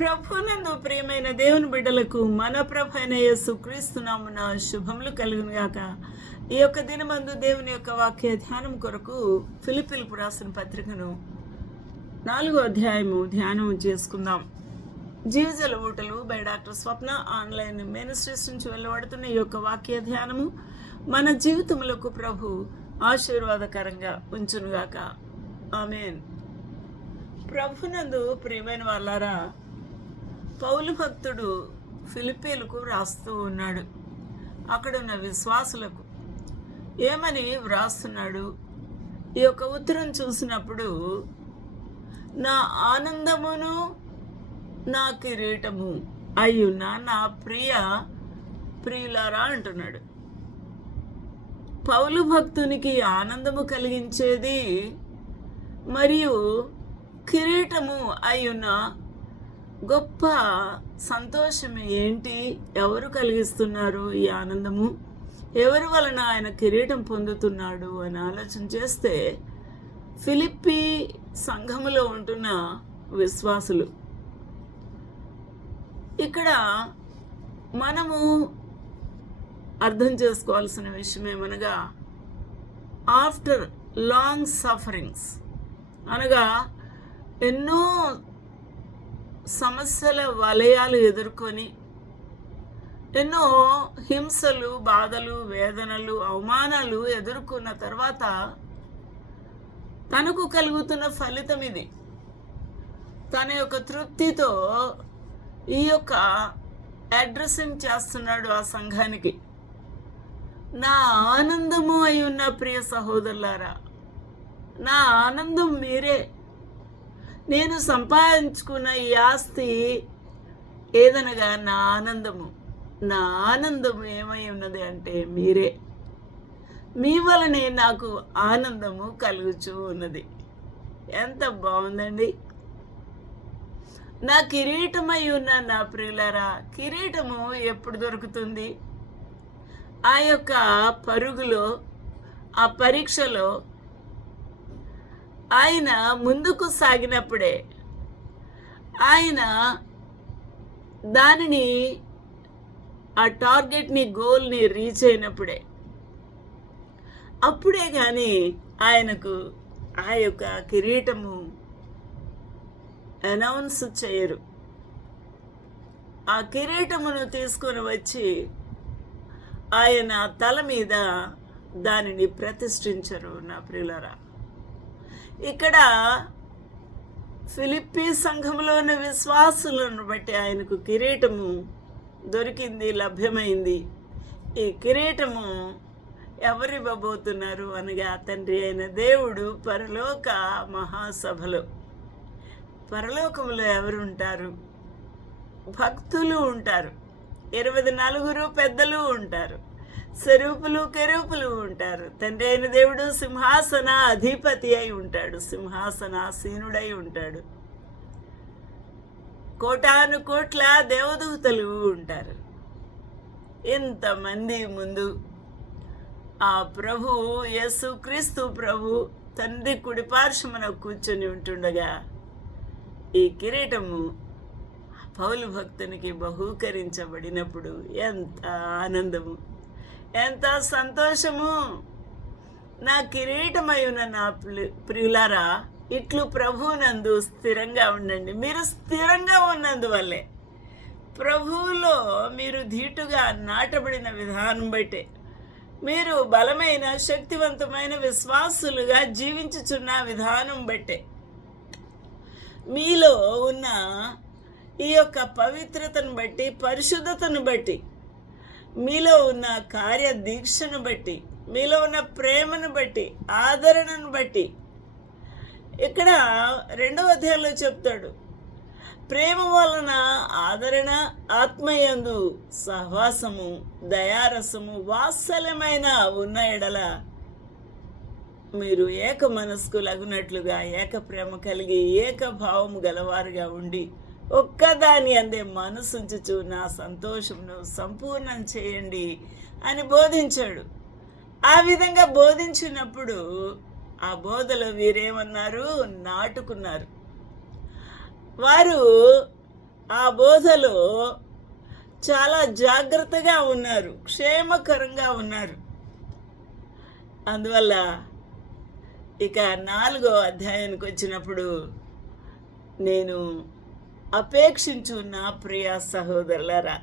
ప్రభునందు ప్రియమైన దేవుని బిడ్డలకు మన ప్రభు అయిన యేసు క్రీస్తునామున శుభములు కలుగును గాక. ఈ యొక్క దినమందు దేవుని యొక్క వాక్య ధ్యానం కొరకు ఫిలిపిల్పు రాసిన పత్రికను నాలుగో అధ్యాయము ధ్యానం చేసుకుందాం. జీవజల ఊటలు by doctor Swapna online ministries నుంచి వెళ్ళబడుతున్న ఈ యొక్క వాక్య ధ్యానము మన జీవితములకు ప్రభు ఆశీర్వాదకరంగా ఉంచునుగాక ఆమెన్. ప్రభునందు ప్రియమైన వాళ్ళారా పౌలు భక్తుడు ఫిలిపీలకు వ్రాస్తూ ఉన్నాడు. అక్కడున్న విశ్వాసులకు ఏమని వ్రాస్తున్నాడు? ఈ యొక్క ఉత్తరం చూసినప్పుడు నా ఆనందమును నా కిరీటము అయ్యున్న నా ప్రియ ప్రియులారా అంటున్నాడు. పౌలు భక్తునికి ఆనందము కలిగించేది మరియు కిరీటము అయ్యున్న గొప్ప సంతోషం ఏంటి? ఎవరు కలిగిస్తున్నారు ఈ ఆనందము? ఎవరి వలన ఆయన కిరీటం పొందుతున్నాడు అని ఆలోచన చేస్తే ఫిలిప్పి సంఘములో ఉంటున్న విశ్వాసులు. ఇక్కడ మనము అర్థం చేసుకోవాల్సిన విషయం ఏమనగా ఆఫ్టర్ లాంగ్ సఫరింగ్స్ అనగా ఎన్నో సమస్యల వలయాలు ఎదుర్కొని ఎన్నో హింసలు బాధలు వేదనలు అవమానాలు ఎదుర్కొన్న తర్వాత తనకు కలుగుతున్న ఫలితం ఇది. తన యొక్క తృప్తితో ఈ యొక్క అడ్రస్సింగ్ చేస్తున్నాడు ఆ సంఘానికి. నా ఆనందము అయి ఉన్న ప్రియ సహోదరులారా నా ఆనందం మీరే. నేను సంపాదించుకున్న ఈ ఆస్తి ఏదనగా నా ఆనందము. నా ఆనందం ఏమై ఉన్నది అంటే మీరే. మీ వలనే నాకు ఆనందము కలుగుచూ ఉన్నది. ఎంత బాగుందండి. నా కిరీటమై ఉన్న నా ప్రియులరా కిరీటము ఎప్పుడు దొరుకుతుంది? ఆ యొక్క పరుగులో ఆ పరీక్షలో ఆయన ముందుకు సాగినప్పుడే ఆయన దానిని ఆ టార్గెట్ని గోల్ని రీచ్ అయినప్పుడే. అప్పుడే కానీ ఆయనకు ఆ యొక్క కిరీటము అనౌన్స్ చేయరు. ఆ కిరీటమును తీసుకొని వచ్చి ఆయన తల మీద దానిని ప్రతిష్ఠించరు నా ప్రియులరా. ఇక్కడ ఫిలిప్పీ సంఘంలో ఉన్న విశ్వాసులను బట్టి ఆయనకు కిరీటము దొరికింది లభ్యమైంది. ఈ కిరీటము ఎవరివ్వబోతున్నారు అనగా తండ్రి అయిన దేవుడు పరలోక మహాసభలో. పరలోకములో ఎవరు ఉంటారు భక్తులు ఉంటారు. ఇరవై నలుగురు పెద్దలు ఉంటారు. స్వరూపులు కెరూపులు ఉంటారు. తండ్రి అయిన దేవుడు సింహాసన అధిపతి అయి ఉంటాడు. సింహాసనాసీనుడై ఉంటాడు. కోటాను కోట్ల దేవదూతలు ఉంటారు. ఎంతమంది ముందు ఆ ప్రభు యేసు క్రీస్తు ప్రభు తండ్రి కుడిపార్శ్వమున కూర్చొని ఉంటుండగా ఈ కిరీటము పౌలు భక్తునికి బహూకరించబడినప్పుడు ఎంత ఆనందము. ఎంత సంతోషము. నా కిరీటమైన నా ప్రియులారా ఇట్లు ప్రభువునందు స్థిరంగా ఉండండి. మీరు స్థిరంగా ఉన్నందువల్లే ప్రభువులో మీరు ధీటుగా నాటబడిన విధానం బట్టే మీరు బలమైన శక్తివంతమైన విశ్వాసులుగా జీవించుచున్న విధానం బట్టే మీలో ఉన్న ఈ యొక్క పవిత్రతను బట్టి పరిశుద్ధతను బట్టి మీలో ఉన్న కార్యదీక్షను బట్టి మీలో ఉన్న ప్రేమను బట్టి ఆదరణను బట్టి. ఇక్కడ రెండవ అధ్యాయంలో చెప్తాడు ప్రేమ వలన ఆదరణ ఆత్మయందు సహవాసము దయారసము వాత్సల్యమైన ఉన్న ఎడల మీరు ఏక మనస్కులగునట్లుగా ఏక ప్రేమ కలిగి ఏక భావము గలవారుగా ఉండి ఒక్కదాని అందే మనసుంచుచు నా సంతోషమును సంపూర్ణం చేయండి అని బోధించాడు. ఆ విధంగా బోధించినప్పుడు ఆ బోధలో వీరేమన్నారు? నాటుకున్నారు. వారు ఆ బోధలో చాలా జాగ్రత్తగా ఉన్నారు క్షేమకరంగా ఉన్నారు. అందువల్ల ఇక నాలుగో అధ్యాయానికి వచ్చినప్పుడు నేను అపేక్షించు నా ప్రియ సహోదరులారా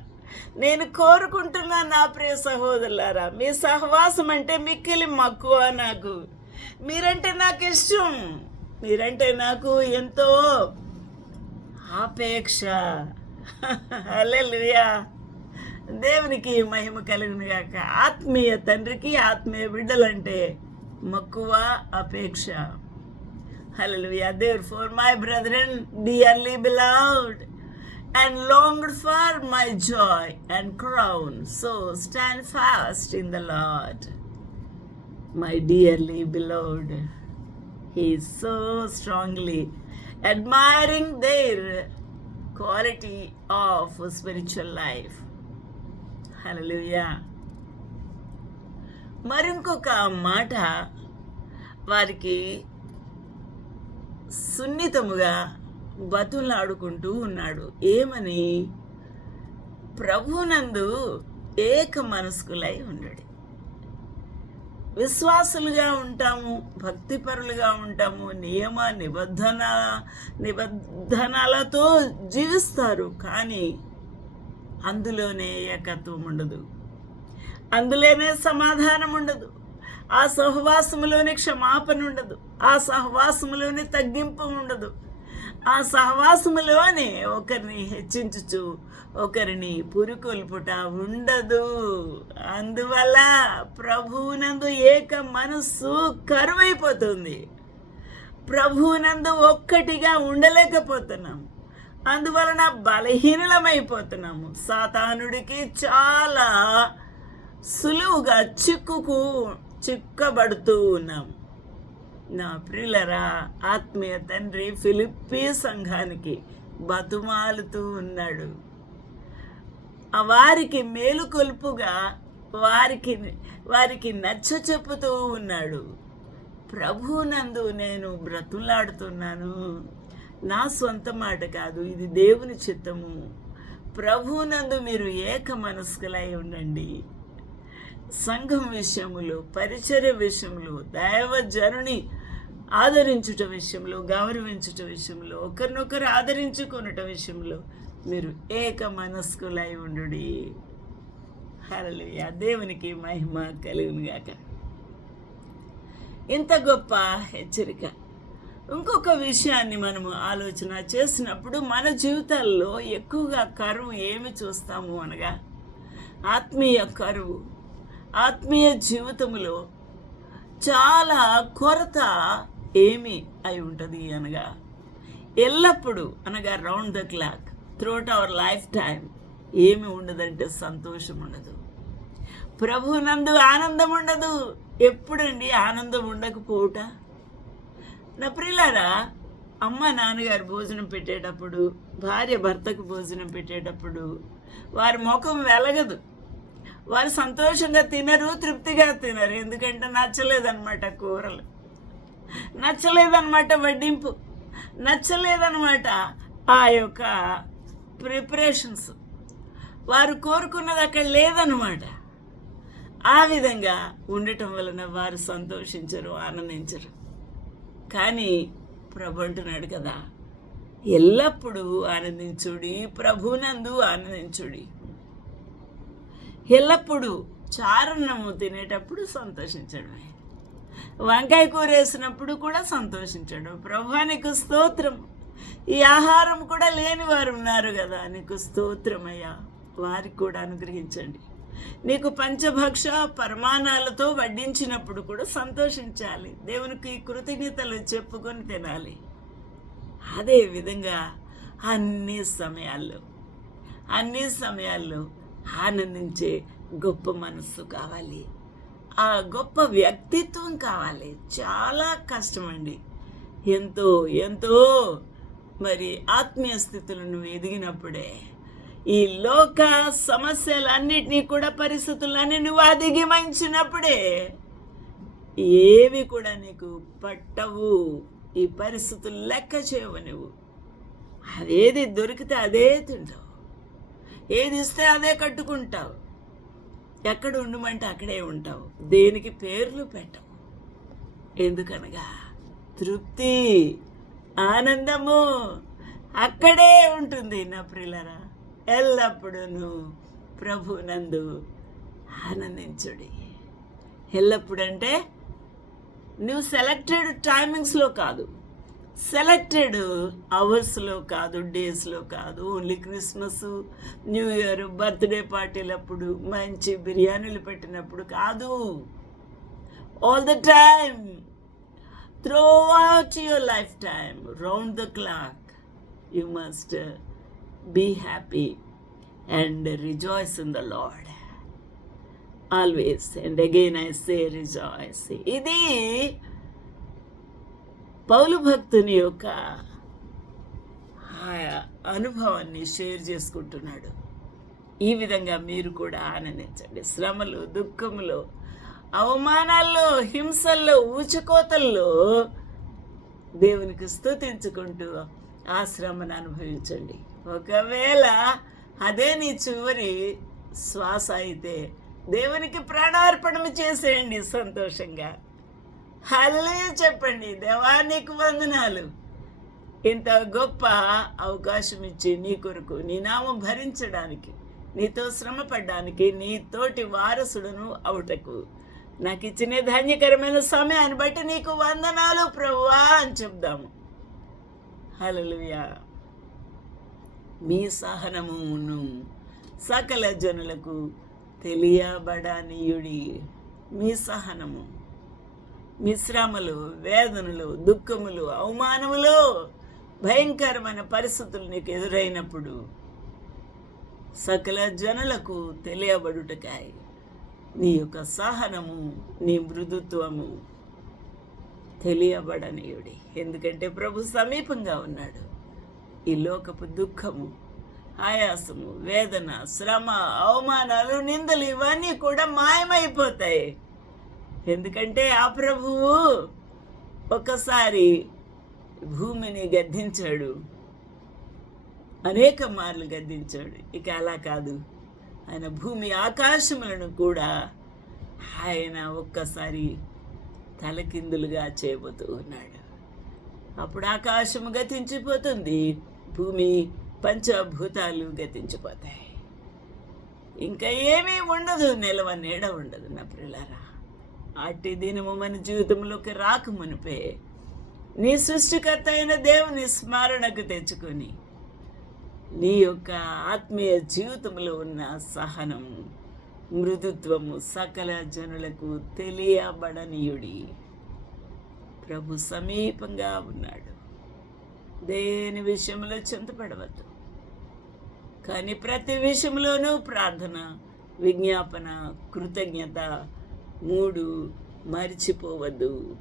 నేను కోరుకుంటున్నా నా ప్రియ సహోదరులారా మీ సహవాసం అంటే మిక్కిలి మక్కువ నాకు. మీరంటే నాకు ఇష్టం. మీరంటే నాకు ఎంతో ఆపేక్ష. అల్లెలుయా దేవునికి మహిమ కలుగును ఆత్మీయ తండ్రికి ఆత్మీయ బిడ్డలంటే మక్కువ అపేక్ష. హల్లెలూయా therefore my brethren dearly beloved and longed for my joy and crown so stand fast in the lord my dearly beloved he is so strongly admiring their quality of spiritual life హల్లెలూయా మరింకొక మాట వారికి సున్నితముగా బతులాడుకుంటూ ఉన్నాడు. ఏమని? ప్రభునందు ఏక మనస్కులై ఉండడు. విశ్వాసులుగా ఉంటాము భక్తిపరులుగా ఉంటాము నియమ నిబంధన నిబంధనలతో జీవిస్తారు. కానీ అందులోనే ఏకత్వం ఉండదు. అందులోనే సమాధానం ఉండదు ఆ సహవాసములోని క్షమాపణ ఉండదు. ఆ సహవాసములోని తగ్గింపు ఉండదు. ఆ సహవాసములోనే ఒకరిని హెచ్చించుచు ఒకరిని పురుకొల్పుట ఉండదు. అందువల్ల ప్రభువునందు ఏక మనస్సు కరువైపోతుంది. ప్రభువునందు ఒక్కటిగా ఉండలేకపోతున్నాం. అందువలన బలహీనలమైపోతున్నాము. సాతానుడికి చాలా సులువుగా చిక్కుకు చిక్కబడుతూ ఉన్నాం. నా ప్రియులరా ఆత్మీయ తండ్రి ఫిలిప్పీ సంఘానికి బతుమాలుతూ ఉన్నాడు. ఆ వారికి మేలుకొల్పుగా వారికి వారికి నచ్చ చెప్పుతూ ఉన్నాడు. ప్రభునందు నేను బ్రతులాడుతున్నాను. నా సొంత మాట కాదు ఇది దేవుని చిత్తము. ప్రభునందు మీరు ఏక మనస్కులై ఉండండి. సంఘం విషయంలో పరిచర్య విషయంలో దైవజనుని ఆదరించుట విషయంలో గౌరవించుట విషయంలో ఒకరినొకరు ఆదరించుకునుట విషయంలో మీరు ఏక మనస్కులై ఉండు హరలు దేవునికి మహిమ కలుగునుగాక ఇంత గొప్ప హెచ్చరిక. ఇంకొక విషయాన్ని మనము ఆలోచన చేసినప్పుడు మన జీవితాల్లో ఎక్కువగా కరువు ఏమి చూస్తాము అనగా ఆత్మీయ కరువు. ఆత్మీయ జీవితంలో చాలా కొరత ఏమి అయి ఉంటుంది అనగా ఎల్లప్పుడూ అనగా round the clock throughout our life time ఏమి ఉండదంటే సంతోషం ఉండదు. ప్రభునందు ఆనందం ఉండదు. ఎప్పుడండి ఆనందం ఉండకపోవుట? నా ప్రిలారా అమ్మ నాన్నగారు భోజనం పెట్టేటప్పుడు భార్య భర్తకు భోజనం పెట్టేటప్పుడు వారి ముఖం వెలగదు. వారు సంతోషంగా తినరు తృప్తిగా తినరు. ఎందుకంటే నచ్చలేదన్నమాట కూరలు. నచ్చలేదన్నమాట వడ్డింపు. నచ్చలేదన్నమాట ఆ యొక్క ప్రిపరేషన్స్. వారు కోరుకున్నది అక్కడ లేదన్నమాట. ఆ విధంగా ఉండటం వలన వారు సంతోషించరు ఆనందించరు. కానీ ప్రభు అంటున్నాడు కదా ఎల్లప్పుడూ ఆనందించుడి ప్రభునందు ఆనందించుడి. ఎల్లప్పుడూ చారణము తినేటప్పుడు సంతోషించడమే. వంకాయ కూర వేసినప్పుడు కూడా సంతోషించడం. ప్రభానికి స్తోత్రం. ఈ ఆహారం కూడా లేని వారు ఉన్నారు కదా. నీకు స్తోత్రమయ్యా. వారికి కూడా అనుగ్రహించండి. నీకు పంచభక్ష పరమాణాలతో వడ్డించినప్పుడు కూడా సంతోషించాలి. దేవునికి కృతజ్ఞతలు చెప్పుకొని తినాలి. అదే విధంగా అన్ని సమయాల్లో అన్ని సమయాల్లో ఆనందించే గొప్ప మనస్సు కావాలి. ఆ గొప్ప వ్యక్తిత్వం కావాలి. చాలా కష్టమండి. ఎంతో ఎంతో మరి ఆత్మీయ స్థితులను ఎదిగినప్పుడే ఈ లోక సమస్యలన్నిటినీ కూడా పరిస్థితులన్నీ నువ్వు అధిగమించినప్పుడే ఏవి కూడా నీకు పట్టవు. ఈ పరిస్థితులు లెక్క చేయవు నువ్వు. అదేది దొరికితే అదే తింటావు. ఏది ఇస్తే అదే కట్టుకుంటావు. ఎక్కడ ఉండమంటే అక్కడే ఉంటావు. దేనికి పేర్లు పెట్టవు. ఎందుకనగా తృప్తి ఆనందము అక్కడే ఉంటుంది నా ప్రిలరా ఎల్లప్పుడూ ప్రభు నందు ఆనందించుడి. ఎల్లప్పుడంటే నువ్వు సెలెక్టెడ్ టైమింగ్స్లో కాదు. సెలెక్టెడ్ అవర్స్లో కాదు డేస్లో కాదు. Only Christmas new year birthday పార్టీలప్పుడు మంచి బిర్యానీలు పెట్టినప్పుడు కాదు. All the time throughout your life time round the clock you must be happy and rejoice in the Lord always and again I say rejoice ఇది పౌలు భక్తుని యొక్క ఆ అనుభవాన్ని షేర్ చేసుకుంటున్నాడు. ఈ విధంగా మీరు కూడా ఆనందించండి. శ్రమలు దుఃఖములు అవమానాల్లో హింసల్లో ఊచుకోతల్లో దేవునికి స్తుతించుకుంటూ ఆ శ్రమను అనుభవించండి. ఒకవేళ అదే నీ చివరి శ్వాస అయితే దేవునికి ప్రాణార్పణం చేసేయండి సంతోషంగా. హల్లే చెప్పండి. దేవా నీకు వందనాలు. ఇంత గొప్ప అవకాశం ఇచ్చి నీ కొరకు నీ నామం భరించడానికి నీతో శ్రమ పడ్డానికి నీ తోటి వారసుడును అవుటకు. నాకు ఇచ్చిన ధాన్యకరమైన సమయాన్ని బట్టి నీకు వందనాలు ప్రభువా అని చెప్దాము హలలుయా మీ సహనమును సకల జనులకు తెలియబడనీయుడి మీ సహనము. మిశ్రమలు వేదనలు దుఃఖములు అవమానములు భయంకరమైన పరిస్థితులు నీకు ఎదురైనప్పుడు సకల జనులకు తెలియబడుటకాయి. నీ యొక్క సహనము నీ మృదుత్వము తెలియబడనీయుడి. ఎందుకంటే ప్రభు సమీపంగా ఉన్నాడు. ఈ లోకపు దుఃఖము ఆయాసము వేదన శ్రమ అవమానాలు నిందలు ఇవన్నీ కూడా మాయమైపోతాయి. ఎందుకంటే ఆ ప్రభువు ఒకసారి భూమిని గద్దించాడు. అనేక మార్లు గద్దించాడు. ఇక అలా కాదు. ఆయన భూమి ఆకాశములను కూడా ఆయన ఒక్కసారి తలకిందులుగా చేయబోతూ ఉన్నాడు. అప్పుడు ఆకాశము గతించిపోతుంది. భూమి పంచభూతాలు గతించిపోతాయి. ఇంకా ఏమీ ఉండదు. నిలవ నీడ ఉండదు నా పిల్లరా అట్టి దినము మన జీవితంలోకి రాక మునిపే. నీ సృష్టికర్త అయిన దేవుని స్మరణకు తెచ్చుకొని నీ యొక్క ఆత్మీయ జీవితంలో ఉన్న సహనము మృదుత్వము సకల జనులకు తెలియబడనీయుడి. ప్రభు సమీపంగా ఉన్నాడు. దేని విషయంలో చింతపడవద్దు. కానీ ప్రతి విషయంలోనూ ప్రార్థన విజ్ఞాపన కృతజ్ఞత మూడు మరిచిపోవద్దు.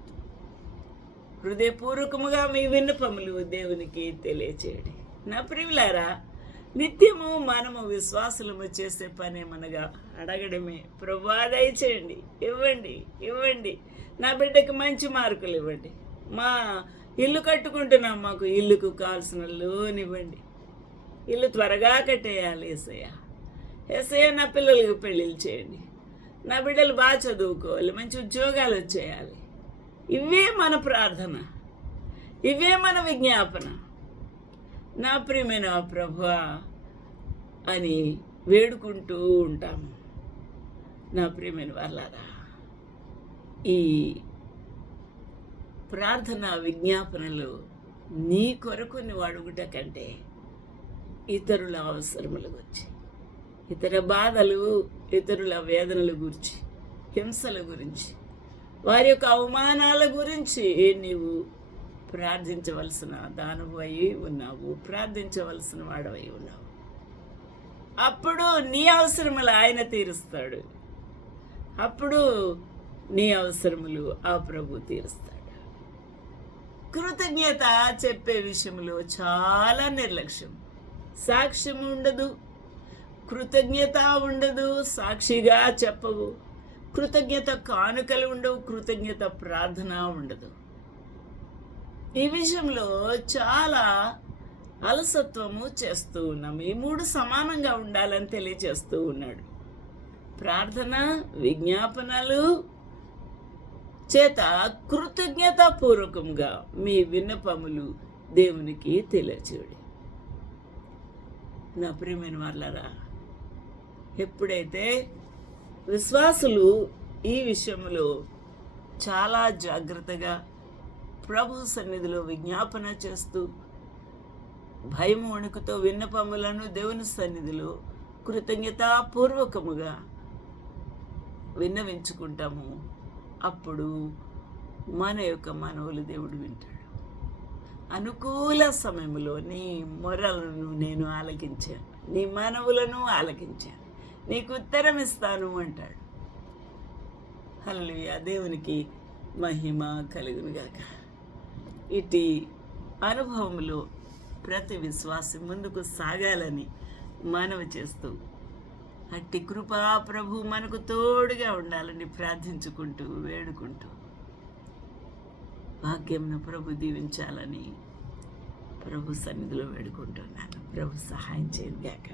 హృదయపూర్వకముగా మీ విన్నపములు దేవునికి తెలియచేయండి. నా ప్రియులారా నిత్యము మనము విశ్వాసులము చేసే పని అడగడమే. ప్రభు దయచేయండి. ఇవ్వండి ఇవ్వండి. నా బిడ్డకి మంచి మార్కులు ఇవ్వండి. మా ఇల్లు కట్టుకుంటున్నాం మాకు ఇల్లుకు కావాల్సిన లోన్ ఇవ్వండి. ఇల్లు త్వరగా కట్టేయాలి ఏసయ్య. ఏసయ్య నా పిల్లలకు పెళ్ళిళ్ళు చేయండి. నా బిడ్డలు బాగా చదువుకోవాలి మంచి ఉద్యోగాలు వచ్చేయాలి. ఇవే మన ప్రార్థన. ఇవే మన విజ్ఞాపన. నా ప్రియమైన ప్రభు అని వేడుకుంటూ ఉంటాము నా ప్రియమైన వాళ్ళారా ఈ ప్రార్థన విజ్ఞాపనలు నీ కొరకు నువ్వు అడుగుట కంటే ఇతరుల అవసరములు వచ్చి ఇతర బాధలు ఇతరుల వేదనల గురించి హింసల గురించి వారి యొక్క అవమానాల గురించి నీవు ప్రార్థించవలసిన దానవు అయి ఉన్నావు ప్రార్థించవలసిన వాడవై ఉన్నావు. అప్పుడు నీ అవసరములు ఆయన తీరుస్తాడు. అప్పుడు నీ అవసరములు ఆ ప్రభు తీరుస్తాడు. కృతజ్ఞత చెప్పే విషయంలో చాలా నిర్లక్ష్యం. సాక్ష్యం ఉండదు. కృతజ్ఞత ఉండదు సాక్షిగా చెప్పవు. కృతజ్ఞత కానుకలు ఉండవు కృతజ్ఞత ప్రార్థన ఉండదు. ఈ విషయంలో చాలా అలసత్వము చేస్తూ ఉన్నాం. ఈ మూడు సమానంగా ఉండాలని తెలియచేస్తూ ఉన్నాడు. ప్రార్థన విజ్ఞాపనలు చేత కృతజ్ఞతాపూర్వకంగా మీ విన్నపములు దేవునికి తెలియచేయడి. నా ప్రియమైన వాళ్ళరా ఎప్పుడైతే విశ్వాసులు ఈ విషయంలో చాలా జాగ్రత్తగా ప్రభు సన్నిధిలో విజ్ఞాపన చేస్తూ భయం వణుకుతో విన్నపములను దేవుని సన్నిధిలో కృతజ్ఞతాపూర్వకముగా విన్నవించుకుంటాము. అప్పుడు మన యొక్క మనవులు దేవుడు వింటాడు. అనుకూల సమయంలో నీ మొరలను నేను ఆలకించాను నీ మనవులను ఆలకించాను నీకు ఉత్తరం ఇస్తాను అంటాడు. హల్లుయా దేవునికి మహిమ కలుగునుగాక ఇటు అనుభవంలో ప్రతి విశ్వాసం ముందుకు సాగాలని మనవి చేస్తూ అట్టి కృపా ప్రభు మనకు తోడుగా ఉండాలని ప్రార్థించుకుంటూ వేడుకుంటూ భాగ్యంను ప్రభు దీవించాలని ప్రభు సన్నిధిలో వేడుకుంటున్నాను. ప్రభు సహాయం చేయండి గాక.